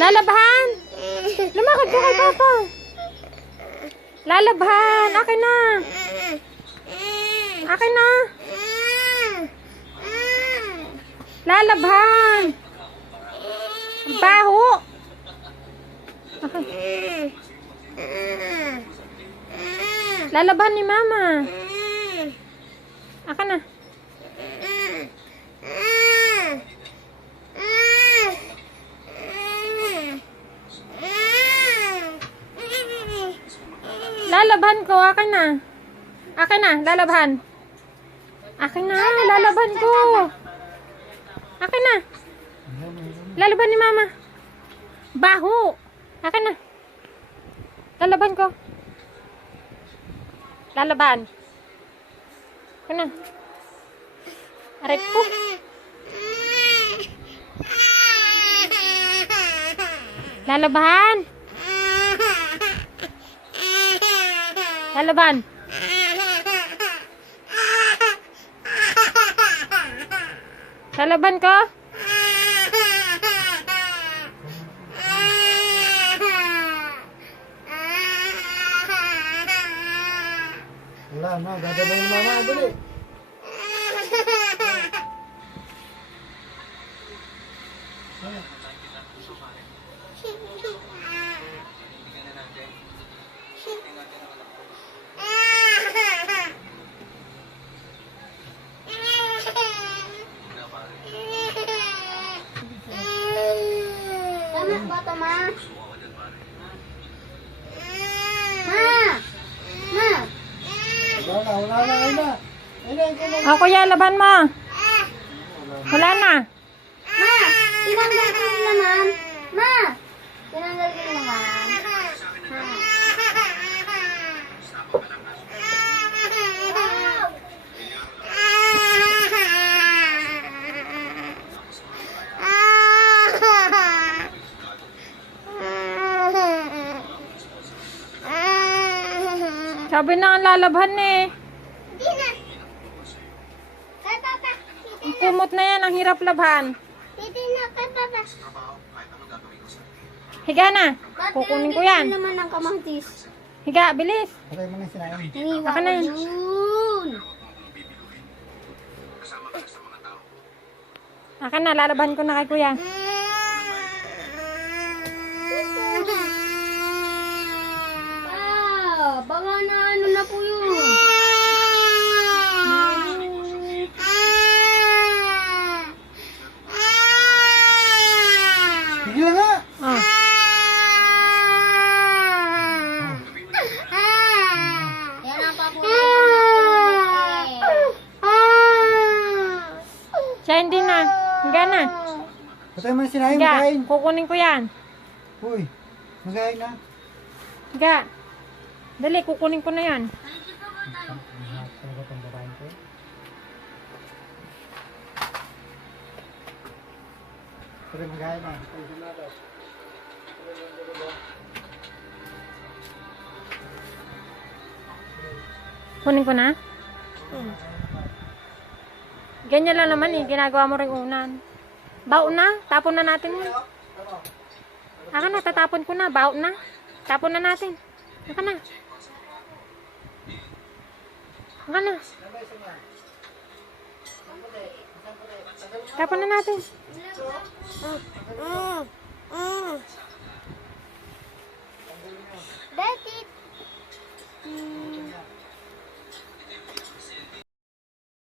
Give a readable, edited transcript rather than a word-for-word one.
Lalabahan! Lumakad ka kay Papa. Lalabahan! Akin na! Akin na! Lalabahan! Baho! Okay. Lalabahan ni Mama. Akin na. Lalaban ko, akin na. Akin na, lalaban. Akin na, lalaban ko. Akin na. Lalaban ni Mama. Baho. Akin na. Lalaban ko. Lalaban. Akin na. Aret ko. Lalaban. Lalaban. Lalaban ko. Wala na, dadabay ni Mama, dali. Anak ba ito, Ma? Wala na, ayun na. O, kuya, laban mo. Wala na. Ma! Tinanggal ko yung laman. Ma! Tinanggal ko yung laman. Sabi na ang lalaban eh. Di na. Kay Papa. Ang kumot na yan, ang hirap labhan. Titi na kay Papa. Higa na. Kukunin ko yan. Ano naman ang kamatis? Higa, bilis. Patay mo na sinain. Naniwa Akin ko na yan. yun. Akin na, lalaban ko na kay kuya. Baka na ano na po yun. Sige lang nga. Oh. Yan ang papunin. Siya hindi na. Higa na. Patay mo na sinain, Higa, magain. kukunin ko yan. Uy, magain na. Higa. Dali, kukunin ko na yan. Talaga itong babaeng ko. Patay magain na. Kunin ko na. Ganyan lang naman eh. Ginagawa mo rin unan. Baon na. Tapon na natin yun. Aka na, tatapon ko na. Baon na. Tapon na natin. Aka na. Aka na. Tapon na natin.